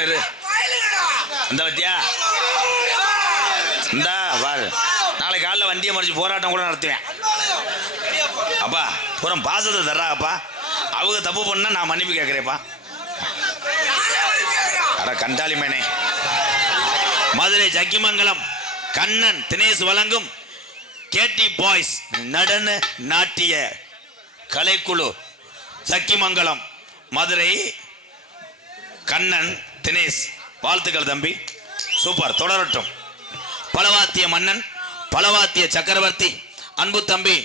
பேசாம இரு. இந்த பத்தியா இந்தா பாரு, நாளைக்கு காலைல வண்டியை மறிச்சு போராட்டம் கூட நடத்துவேன். அப்பா புறம் பாசத்தை தர்றாப்பா. அவங்க தப்பு பண்ணா நான் மன்னிப்பு கேட்கிறேப்பா. அட கண்டாளி மேனே. மதுரை ஜக்கிமங்கலம் கண்ணன் தினேஷ் வழங்கும் கேடி பாய்ஸ் நடன நாட்டிய கலைக்குழு ஜக்கிமங்கலம் மதுரை கண்ணன் தினேஷ் வாழ்த்துக்கள் தம்பி. சூப்பர், தொடரட்டும். பலவாத்திய மன்னன் பலவாத்திய சக்கரவர்த்தி அன்பு தம்பி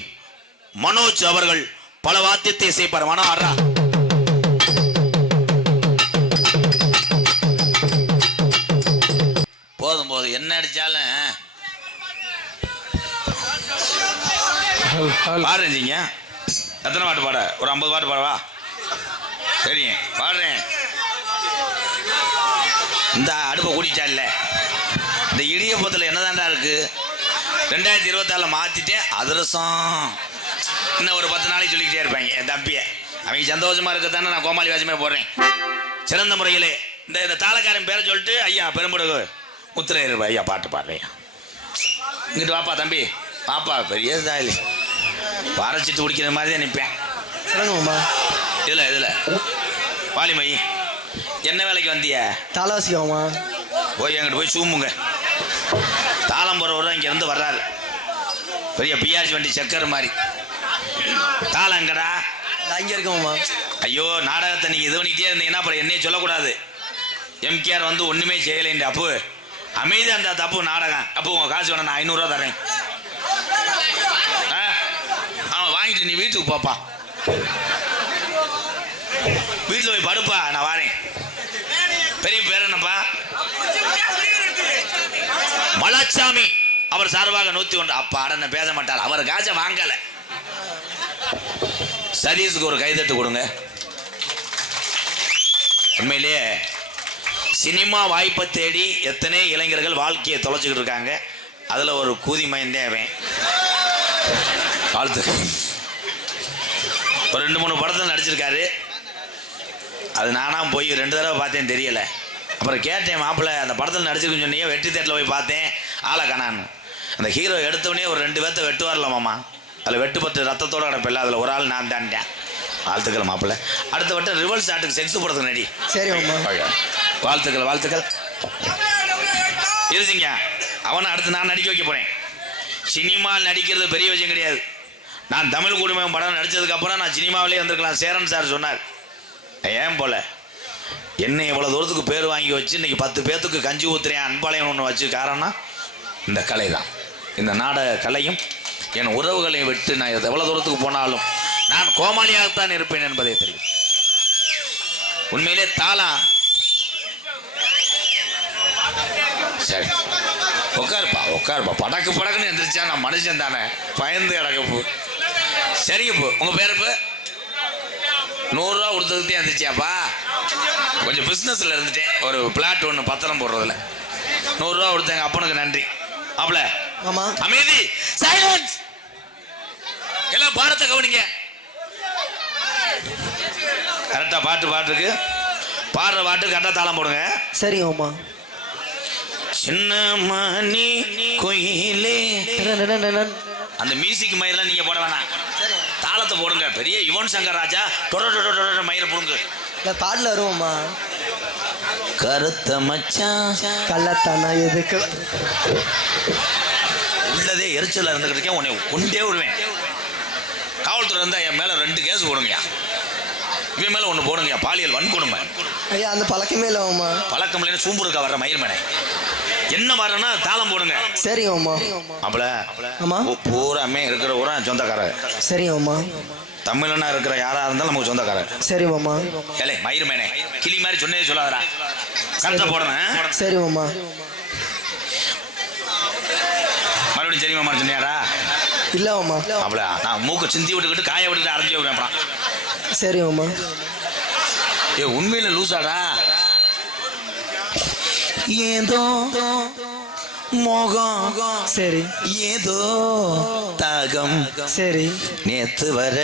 மனோஜ் அவர்கள் பலவாத்தியத்தை இசைப்பார். மனோ ஆடுறா. போதும் போதும், என்ன அடிச்சாலும் பாடுறீங்க. எத்தனை பாட்டு பாட? ஒரு 50 பாட்டு பாடவா? சரி பாடுறேன். இந்த அடுப்பை கூட்டிட்டா இல்ல, இந்த இடியப்பத்தில் என்னதான்டா இருக்கு? 2024 மாத்திட்டேன் அதிரசம். இன்னும் ஒரு 10 நாளைக்கு சொல்லிக்கிட்டே இருப்பாங்க என் தம்பியை. அவங்க சந்தோஷமா இருக்கத்தானே நான் கோமாளி வாசமே போடுறேன். சிறந்த முறையிலே இந்த தாளக்காரன் பேரை சொல்லிட்டு ஐயா பெரும்புடுகு முத்திரையர் ஐயா பாட்டு பாடுறேன். இங்கிட்டு வாப்பா தம்பி, வாப்பா. பெரிய தாலி வரைச்சிட்டு குடிக்கிற மாதிரி தான் நிற்பேன். இதில் வாலிமை என்ன வேலைக்கு வந்திய? தாளாசிக்கோமா போய் எங்கிட்ட போய் சூமுங்க. தாளம் போகிறவர் இங்கேருந்து வர்றாரு, பெரிய பிஆர்சி வண்டி செக்கர் மாதிரி. தாளம் எங்கடா? அங்கே இருக்கோம்மா. ஐயோ, நாடகத்தை நீங்கள் இது பண்ணிக்கிட்டே இருந்தீங்கன்னா அப்புறம் என்னையே சொல்லக்கூடாது. எம்கேஆர் வந்து ஒன்றுமே செய்யலைன்ற அப்பு அமைதி அந்த தப்பு நாடகம். அப்போ உங்கள் காசு வேணும், நான் 500 ரூபா தரேன். அவன் வாங்கிட்டு நீ வீட்டுக்கு போப்பா, வீட்டில் போய் படுப்பா, நான் வரேன். பெரிய பேர் என்னப்பா? மலாச்சாமி. அவர் சார்பாக 101. அப்பா அடன பேச மாட்டார், அவர் காசை வாங்கல. சதீஷுக்கு ஒரு கைதட்டு கொடுங்க. உண்மையிலேயே சினிமா வாய்ப்பை தேடி எத்தனை இளைஞர்கள் வாழ்க்கையை தொலைச்சிக்கிட்டு இருக்காங்க. அதில் ஒரு கூதி மயந்தேவன். வாழ்த்து. ஒரு 2-3 படத்தில் நடிச்சிருக்காரு. அது நானாக போய் 2 தடவை பார்த்தேன், தெரியலை. அப்புறம் கேட்டேன், மாப்பிள்ளை அந்த படத்தில் நடிச்சிருக்குன்னு சொன்னீங்க, வெற்றி தேட்டரில் போய் பார்த்தேன், ஆளை காணான்னு. அந்த ஹீரோ எடுத்தவொடனே ஒரு 2 பேர்த்த வெட்டு வரலாமாம்மா. அதில் வெட்டுப்பட்டு ரத்தத்தோடு கிடப்பில்ல, அதில் ஒரு ஆள் நான் தான்ட்டேன். வாழ்த்துக்கள் மாப்பிள்ளை. அடுத்த வட்டம் ரிவர்ஸ் ஆட்டுக்கு செக்ஸ் போடுறதுக்கு நடி. சரி வாழ்த்துக்கள் வாழ்த்துக்கள். இருந்துங்க, அவனை அடுத்து நான் நடிக்க வைக்க போகிறேன். சினிமா நடிக்கிறது பெரிய விஷயம் கிடையாது. நான் தமிழ் குடிமகன் படம் நடித்ததுக்கப்புறம் நான் சினிமாவிலே வந்திருக்கலாம். சேரன் சார் சொன்னார், ஏன் போல என்ன இவ்வளோ தூரத்துக்கு பேர் வாங்கி வச்சு இன்னைக்கு 10 பேர்த்துக்கு கஞ்சி ஊத்துறேன் அன்பாளையம் ஒன்று வச்சு. காரணம் இந்த கலை தான். இந்த நாடக கலையும் என் உறவுகளை விட்டு நான் எவ்வளோ தூரத்துக்கு போனாலும் நான் கோமாளியாகத்தான் இருப்பேன் என்பதை தெரியும். உண்மையிலே தாளம். சரி உட்காருப்பா உட்காருப்பா. படக்கு படக்குன்னு எந்திரிச்சா நான் மனுஷன் தானே, பயந்து கிடக்கப்போ. சரிங்க போ. உங்கள் பேர் இப்போ 100 ரூபா கொடுத்ததுக்கே எந்திரிச்சியாப்பா? கொஞ்சம் பிஸ்னஸில் இருந்துட்டேன், ஒரு பிளாட் ஒன்று பத்திரம் போடுறதுல 100 ரூபா கொடுத்தேங்க. அப்பனுக்கு நன்றி. அப்பல அமைதி, சைலன்ஸ். எல்லாம் பாடத்தை கவனிங்க. கரெக்டா பாட்டுக்கு பாடுற பாட்டு கரெக்டா தாளம் போடுங்க. சரி ஓமா. சின்ன மணி கோயிலே அந்த மியூசிக் மயிரெல்லாம் நீங்க போட வேணாம், தாளத்தை போடுங்க. பெரிய யுவன் சங்கர் ராஜா மயிரை போடுங்க. பாடல வருவோம்மா. கருத்த மச்சான் கள்ளத்தானா எதுக்கு உள்ளதே எரிச்சல இருந்துகிட்டு இருக்கேன், உன்னை கொண்டே விடுவேன். காவல்துறை இருந்தா என் மேல 2 கேஸ் போடுங்க, இவன் மேல 1 போடுங்க. பாலியல் வன்கொடுமை. ஐயா அந்த பழக்கமே இல்லைம்மா. பழக்கம் இல்லைன்னு சூம்புருக்கா வர்ற மயிர் மேனே என்ன வரனா தாளம் போடுங்க. சரி ஓமா. அப்பல பூராமே இருக்கிற ஊரா சொந்தக்காரர். சரி ஓமா. தமிழனா இருக்கிற யாரா இருந்தாலும் நமக்கு சொந்தக்காரர். சரி மாமா. ஏலே மயிர் மேனே கிளி மாதிரி சொன்னதே சொல்லாதடா, கரெக்டா போடணும். சரி மாமா. மறுபடியும் சரி மாமா சொன்னியாடா? இல்ல மாமா. அப்பல நான் மூக்க சிந்தி விட்டுக்கிட்டு காய விட்டுட்டு அரைஞ்சி விடுறேன். அப்புறம் சரி மாமா. ஏ உண்மையில லூசாடா? ஏதோ மோகம், சரி ஏதோ தாகம், சரி நேத்து வர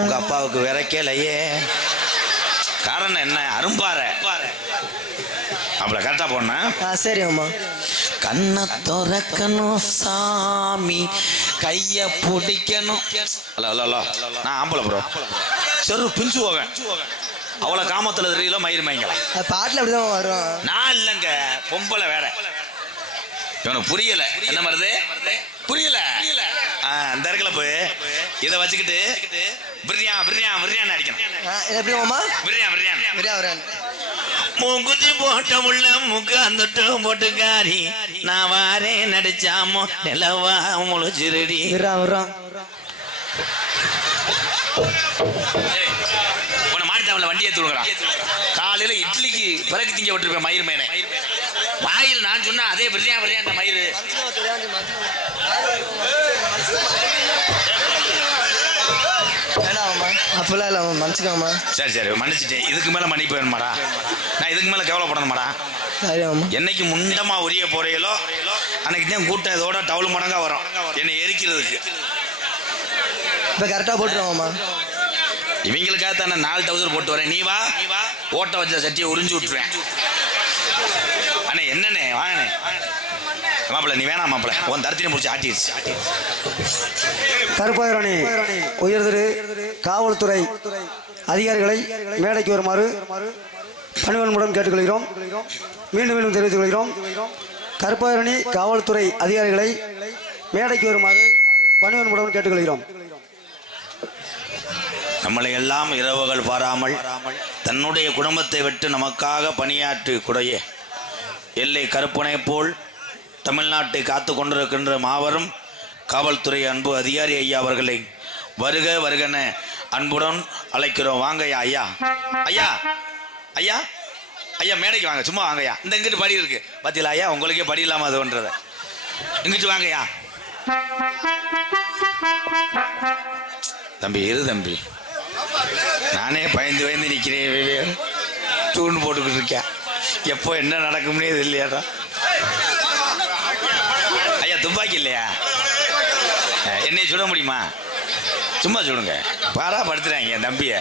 உங்க அப்பாவுக்கு விரைக்கலையே. காரணம் என்ன? அரும்பார அப்பல கரெக்டா போனா சரி மாமா. கண்ணை திறக்கணும் சாமி, கைய பிடிக்கணும். நான் ஆம்பளை ப்ரோ, செரு பிஞ்சு போக அவ்வளோ காமத்தில் தெரியல மயிர் மயங்கலாம். பாட்டில் அப்படிதான் வரும். நான் இல்லைங்க, பொம்பளை வேற. இவனுக்கு புரியல என்ன வருது, புரியல. அந்த இடத்துல போய் இதை வச்சுக்கிட்டு பிரியா பிரியா பிரியாணி அடிக்கணும். எப்படி மாமா? பிரியா பிரியாணி பிரியாணி மூக்குத்தி போட்ட உள்ள முக்கு அந்த போட்டுக்காரி நான் வாரேன் நடிச்சாமோ நிலவா முழுச்சிருடி. உன்னை மாடித்தாவில் வண்டியை தூங்குறான். காலையில இட்லிக்கு பிறகு திங்க விட்டுருப்பேன் மயிர் மேனே. வாயில் நான் சொன்னா அதே பிரியா பிரியா அந்த மயிறு. அப்பெல்லாம் இல்லை மன்னிச்சுக்காமா. சரி சரி மன்னிச்சிட்டேன். இதுக்கு மேல மன்னிப்பு வேணுமாடா? நான் இதுக்கு மேல கேவலப்படணுமாடா? என்னைக்கு முண்டமா உரிய போறீங்களோ அன்னைக்கு தான் கூட்டம் இதோட டவுல் மடங்கா வரும் என்னை எரிக்கிறதுக்கு. இப்போ கரெக்டாக போட்டுருவாங்கம்மா. இவங்களுக்காக தானே 4 டவுசர் போட்டு வரேன். நீ வா ஓட்ட வச்ச சட்டியை உறிஞ்சு விட்டுருவேன். அண்ணே என்னண்ணே வாங்கண்ணே. மாப்பிள்ள நீ வேணாம் மாப்பிள்ள, உன் தரத்தினை முடிச்சு ஆட்டிடுச்சு. கருப்பாயிரணி உயர்திரு காவல்துறை அதிகாரிகளை மேடைக்கு வருமாறு பணிவன்புடன் கேட்டுக்கொள்கிறோம். மீண்டும் மீண்டும் தெரிவித்துக் கொள்கிறோம். கருப்பாயிரணி காவல்துறை அதிகாரிகளை மேடைக்கு வருமாறு பணிவன்புடன் கேட்டுக்கொள்கிறோம். நம்மளை எல்லாம் இரவுகள் பாராமல் தன்னுடைய குடும்பத்தை விட்டு நமக்காக பணியாற்றி கூடிய எல்லை கருப்பனை போல் தமிழ்நாட்டை காத்து கொண்டிருக்கின்ற மாபெரும் காவல்துறை அன்பு அதிகாரி ஐயா அவர்களை வருக வருகன அன்புடன் அழைக்கிறோம். வாங்கய்யா ஐயா. ஐயா ஐயா ஐயா மேடைக்கு வாங்க, சும்மா வாங்கய்யா. இந்த இங்கிட்டு படி இருக்கு பார்த்தீங்களா ஐயா, உங்களுக்கே படி இல்லாமல் அதுன்றத. இங்கிட்டு வாங்கய்யா. தம்பி இரு தம்பி, நானே பயந்து பயந்து நிற்கிறேன். தூண்டு போட்டுக்கிட்டு இருக்கேன். எப்போ என்ன நடக்கும்னே இது இல்லையாடா. ஐயா துப்பாக்கி இல்லையா? என்னைய சுட முடியுமா? சும்மா சுடுங்க. பாரா படுத்துறாங்க என் தம்பிய.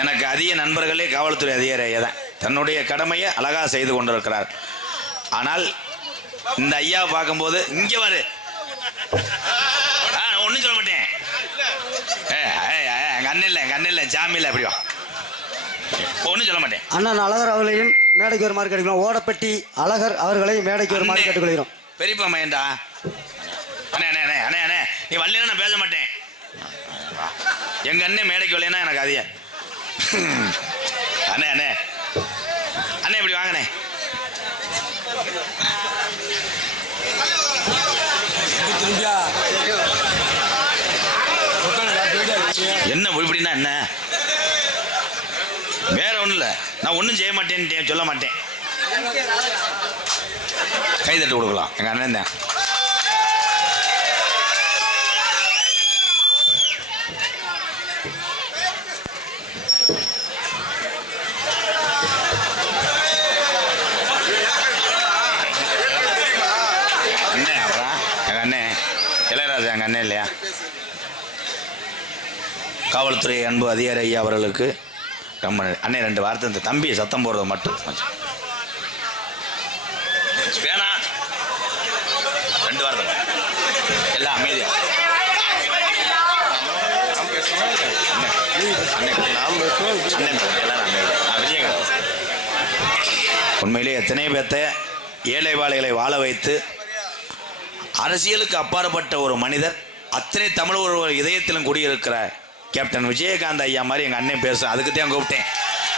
எனக்கு அதிக நண்பர்களே காவல்துறை அதிகாரி ஐயா தான். தன்னுடைய கடமையை அழகா செய்து கொண்டிருக்கிறார். ஆனால் இந்த ஐயா பார்க்கும்போது இங்கே வரு, ஒன்றும் சொல்ல மாட்டேன். எங்கள் அண்ணன் இல்லை ஜாமி இல்லை, அப்படி வா, ஒன்றும் சொல்ல மாட்டேன். அண்ணன் அழகர் அவர்களையும் மேடைக்கு வருமாறு கேட்டுக்கொள்கிறோம். ஓடப்பட்டி அழகர் அவர்களை மேடைக்கு வருமாறு கேட்டுக்கொள்கிறோம். பெரியப்பா மையன்டா. அண்ணே அண்ணே அண்ணே அண்ணே அண்ணே நீ வரலன்னா நான் பேச மாட்டேன். எங்க அண்ணன் மேடைக்கு வரலன்னா எனக்கு அதிக. அண்ணே அண்ணே அண்ணே இப்படி வாங்கண்ணே. என்ன இப்படின்னா என்ன? வேற ஒன்றும் இல்லை, நான் ஒன்றும் செய்ய மாட்டேன்னு சொல்ல மாட்டேன். கைதட்டு கொடுக்கலாம் எங்கள் அண்ணன் தான். அண்ணன் அப்புறம் எங்கள் அண்ணன் இளையராஜா எங்கள் அண்ணன் இல்லையா? காவல்துறை அன்பு அதிகாரி ஐயா அவர்களுக்கு ரொம்ப அண்ணே 2 வார்த்தை. இந்த தம்பியை சத்தம் போடுறது மட்டும் வேணா, 2 வார்த்தை எல்லாம் அமைதியா. உண்மையிலே எத்தனை பேர்த்த ஏழை வாழைகளை வாழ வைத்து அரசியலுக்கு அப்பாற்பட்ட ஒரு மனிதர், அத்தனை தமிழ் ஒரு இதயத்திலும் குடியிருக்கிற கேப்டன் விஜயகாந்த் ஐயா மாதிரி எங்க அண்ணன் பேசும். அதுக்கு தான் கூப்பிட்டேன்.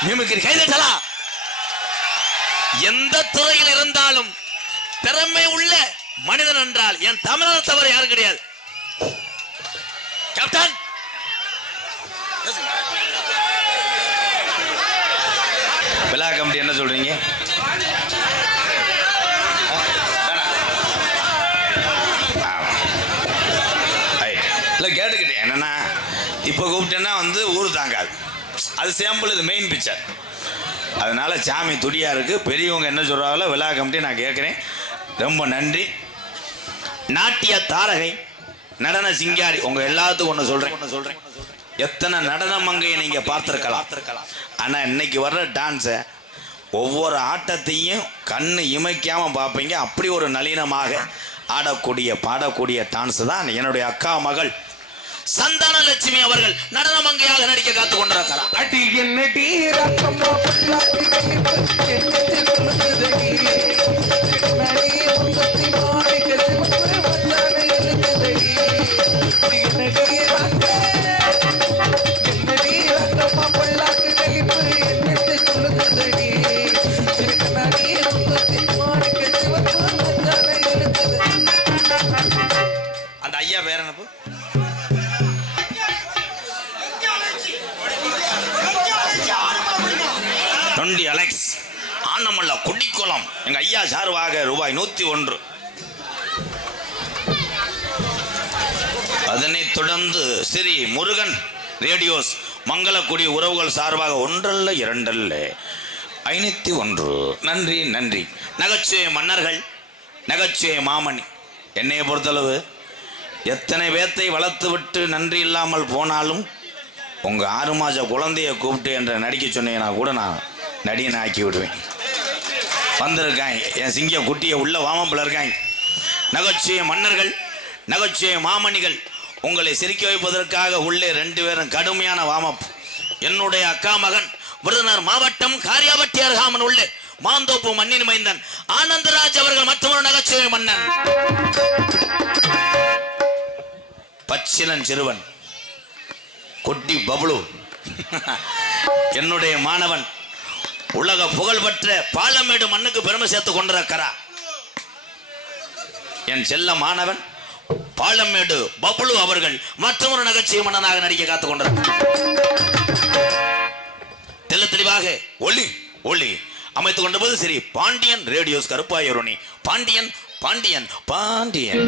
மிமிக்ரி கைதட்டலா. எந்த துறையில் இருந்தாலும் திறமை உள்ள மனிதன் என்றால் என் தமிழர் தவிர யாரும் கிடையாது. கேப்டன் விழா கமிட்டி என்ன சொல்றீங்க? இல்லை கேட்டுக்கிட்டேன். என்னன்னா இப்போ கூப்பிட்டேன்னா ஊர் தாங்காது. அது சாம்பிள், இது மெயின் பிக்சர். அதனால சாமி துடியா இருக்கு. பெரியவங்க என்ன சொல்றாங்களோ விழா கமிட்டி நான் கேட்குறேன். ரொம்ப நன்றி. நாட்டிய தாரகை, நடன சிங்காரி, உங்க எல்லாத்துக்கும் ஒன்று சொல்றேன். எத்தனை நடன மங்கையை நீங்க பார்த்திருக்கலாம். ஆனா இன்னைக்கு வர்ற டான்ஸை ஒவ்வொரு ஆட்டத்தையும் கண்ணு இமைக்காம பார்ப்பீங்க. அப்படி ஒரு நளினமாக ஆடக்கூடிய பாடக்கூடிய டான்ஸ் தான் என்னுடைய அக்கா மகள் சந்தான லட்சுமி அவர்கள் நடன மங்கையாக நடிக்க காத்து கொண்டிருக்கிறார். அடி என்னடி ரத்தமோ அந்த ஐயா பேர் என்ன? நொண்டி அலெக்ஸ் ஆனமல்ல குடிக்குளம் எங்க ஐயா சார்பாக ரூபாய் 101. அதனைத் தொடர்ந்து ஸ்ரீ முருகன் ரேடியோஸ் மங்களக்குடி உறவுகள் சார்பாக 1 அல்ல 2 அல்ல 501. நன்றி நன்றி. நகைச்சுவை மன்னர்கள், நகைச்சுவை மாமணி. என்னையை பொறுத்தளவு எத்தனை பேர்த்தை வளர்த்து விட்டு நன்றி இல்லாமல் போனாலும் உங்க 6 மாத குழந்தைய கூப்பிட்டு என்ற நடிக்க சொன்னீங்கன்னா கூட நான் நடிகனை ஆக்கி விடுவேன். வந்திருக்காங்க என் சிங்க குட்டியை உள்ள வாமப்பில் இருக்காங்க. நகைச்சுவை மன்னர்கள், நகைச்சுவை மாமணிகள் உங்களை சிரிக்க வைப்பதற்காக உள்ளே 2 பேரும் கடுமையான வாமப். என்னுடைய அக்கா மகன் விருதுநகர் மாவட்டம் காரியாபட்டி அருகாமன் உள்ளே மாந்தோப்பு மண்ணின் மைந்தன் ஆனந்தராஜ் அவர்கள் மற்றொரு நகைச்சுவை மன்னன். பச்சிலன் சிறுவன் கொட்டி பப்ளு என்னுடைய மாணவன் உலக புகழ்பெற்ற பாலமேடு மண்ணுக்கு பெருமை சேர்த்து கொண்டிருக்கிறார். என் செல்ல மாணவன் பாலமேடு பப்ளு அவர்கள் மற்றொரு நகைச்சுவை மன்னனாக நடிக்க காத்துக் கொண்டிருக்கிறார். தெல்ல தெளிவாக ஒளி ஒளி அமைத்துக் கொண்ட போது சரி பாண்டியன் ரேடியோஸ் கருப்பாயூரணி பாண்டியன் பாண்டியன் பாண்டியன்